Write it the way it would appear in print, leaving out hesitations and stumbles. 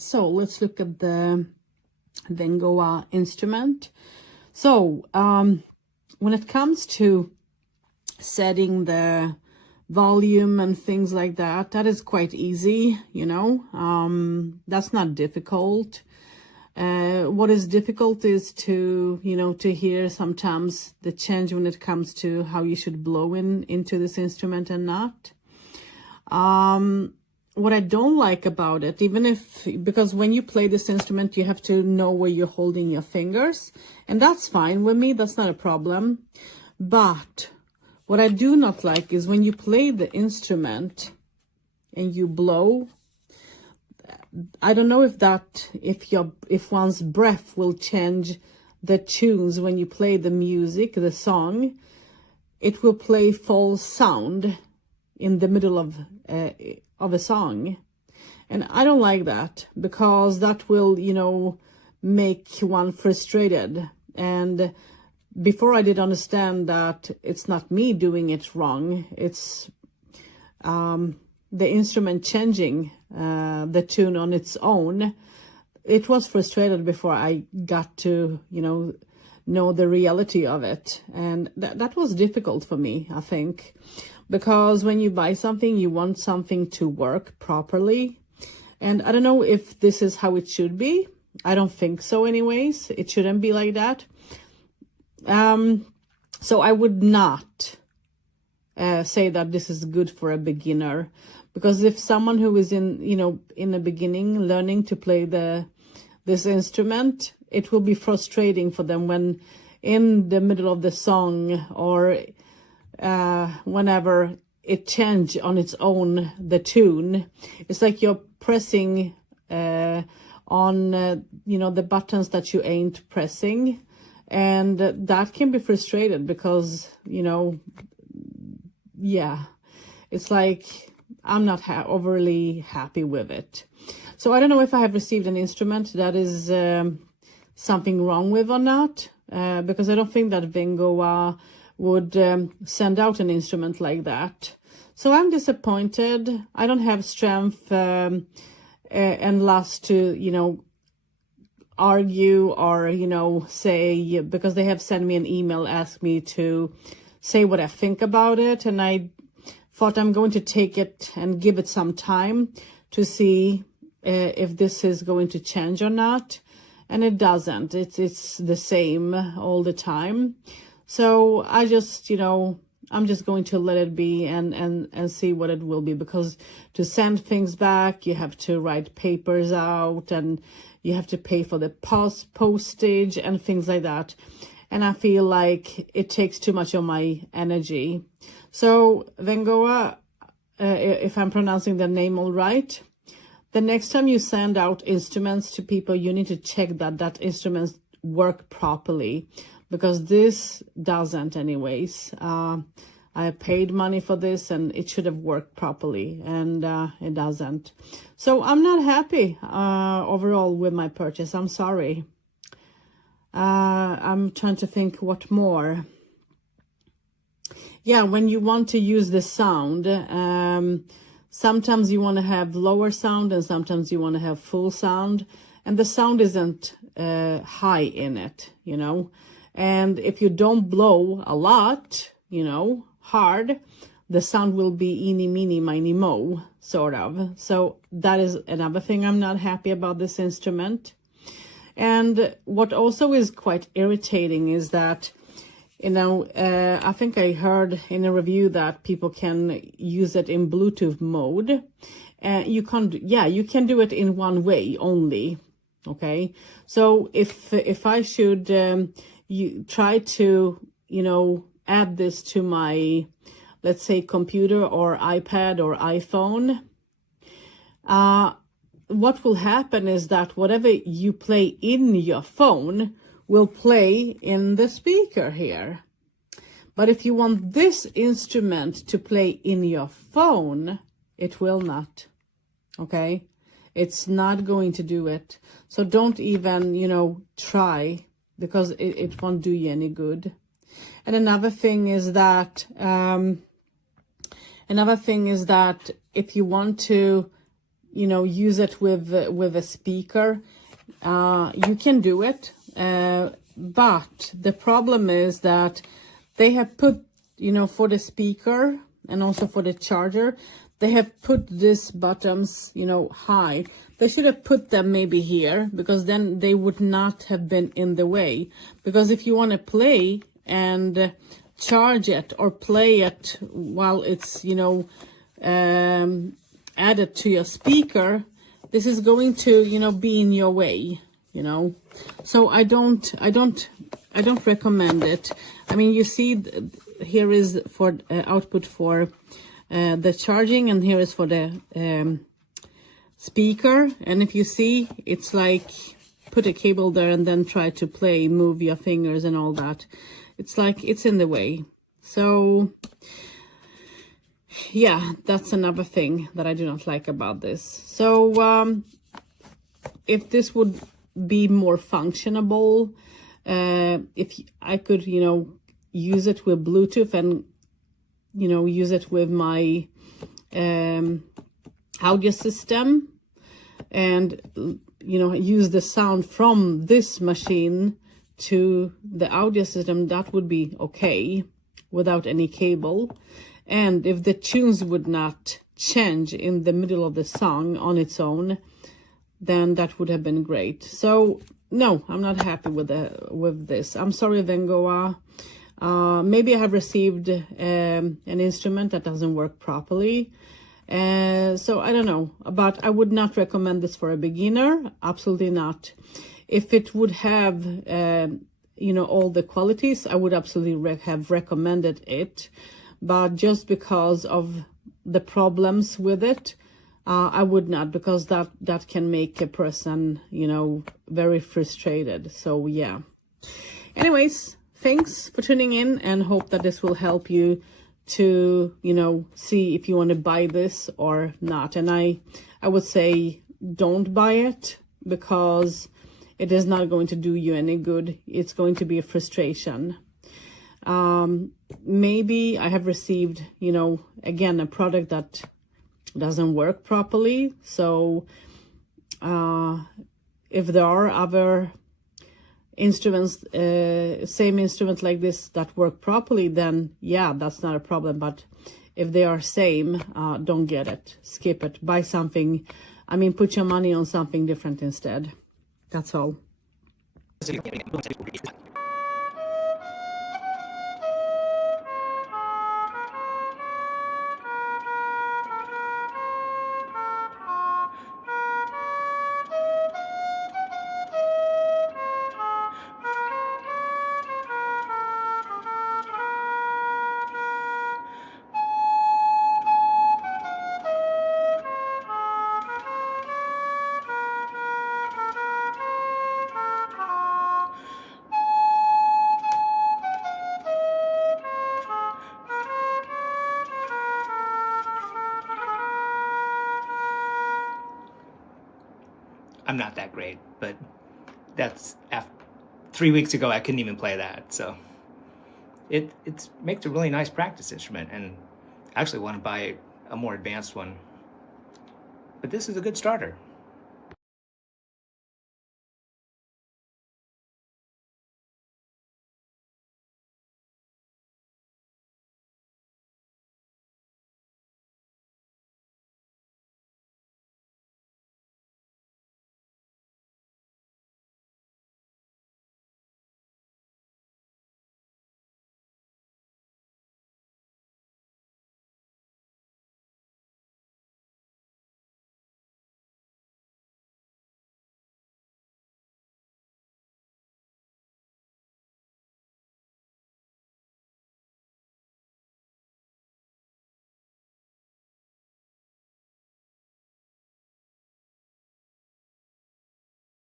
So let's look at the Vangoa instrument. So when it comes to setting the volume and things like that, that is quite easy, you know. That's not difficult. What is difficult is to, you know, to hear sometimes the change when it comes to how you should blow into this instrument and not. What I don't like about it, because when you play this instrument, you have to know where you're holding your fingers, and that's fine with me, that's not a problem. But what I do not like is when you play the instrument and you blow. I don't know if one's breath will change the tunes when you play the music, the song. It will play false sound in the middle of a song, and I don't like that, because that will, you know, make one frustrated. And before I did understand that it's not me doing it wrong, it's the instrument changing the tune on its own. It was frustrated before I got to, you know the reality of it, and that was difficult for me, I think, because when you buy something, you want something to work properly, and I don't know if this is how it should be. I don't think so anyways. It shouldn't be like that. So I would not say that this is good for a beginner, because if someone who is in the beginning learning to play this instrument, it will be frustrating for them when in the middle of the song or whenever it change on its own the tune. It's like you're pressing on the buttons that you ain't pressing, and that can be frustrated because it's like I'm not overly happy with it. So I don't know if I have received an instrument that is something wrong with or not, because I don't think that Vangoa would send out an instrument like that. So I'm disappointed. I don't have strength and lust to, argue or, say, because they have sent me an email, ask me to say what I think about it. And I thought I'm going to take it and give it some time to see if this is going to change or not. And it doesn't. It's the same all the time. So I just, I'm just going to let it be and see what it will be, because to send things back, you have to write papers out and you have to pay for the postage and things like that. And I feel like it takes too much of my energy. So Vangoa, if I'm pronouncing the name all right, the next time you send out instruments to people, you need to check that instruments work properly, because this doesn't anyways. I paid money for this and it should have worked properly, and it doesn't. So I'm not happy overall with my purchase. I'm sorry. I'm trying to think what more. Yeah, when you want to use the sound, sometimes you want to have lower sound and sometimes you want to have full sound, and the sound isn't high in it, and if you don't blow a lot, hard, the sound will be eeny, meeny, miny, mo, sort of. So that is another thing I'm not happy about this instrument. And what also is quite irritating is that, I think I heard in a review that people can use it in Bluetooth mode. You can do it in one way only. Okay. So if I should try to, add this to my, let's say, computer or iPad or iPhone, what will happen is that whatever you play in your phone will play in the speaker here. But if you want this instrument to play in your phone, it will not. Okay? It's not going to do it. So don't even, try, because it won't do you any good. And another thing is that if you want to you know, use it with a speaker, you can do it. But the problem is that they have put, you know, for the speaker and also for the charger, they have put these buttons, you know, high. They should have put them maybe here, because then they would not have been in the way. Because if you want to play and charge it or play it while it's, you know, added to your speaker, this is going to, you know, be in your way, you know. So I don't recommend it. I mean, you see, here is for output for the charging, and here is for the speaker. And if you see, it's like put a cable there and then try to play, move your fingers and all that. It's like it's in the way. So yeah, that's another thing that I do not like about this. So if this would be more functionable, if I could, you know, use it with Bluetooth and, you know, use it with my audio system, and, you know, use the sound from this machine to the audio system, that would be okay without any cable. And if the tunes would not change in the middle of the song on its own, then that would have been great. So no, I'm not happy with this. I'm sorry, Vangoa. Maybe I have received an instrument that doesn't work properly. So I don't know, but I would not recommend this for a beginner. Absolutely not. If it would have, you know, all the qualities, I would absolutely have recommended it. But just because of the problems with it, I would not, because that can make a person, you know, very frustrated. So yeah. Anyways, thanks for tuning in, and hope that this will help you to, you know, see if you want to buy this or not. And I would say don't buy it, because it is not going to do you any good. It's going to be a frustration. Maybe I have received, you know, again, a product that doesn't work properly. So if there are other instruments, same instruments like this that work properly, then yeah, that's not a problem. But if they are same, don't get it, skip it, buy something. I mean, put your money on something different instead. That's all. I'm not that great, but that's 3 weeks ago I couldn't even play that. So it makes a really nice practice instrument, and I actually want to buy a more advanced one. But this is a good starter.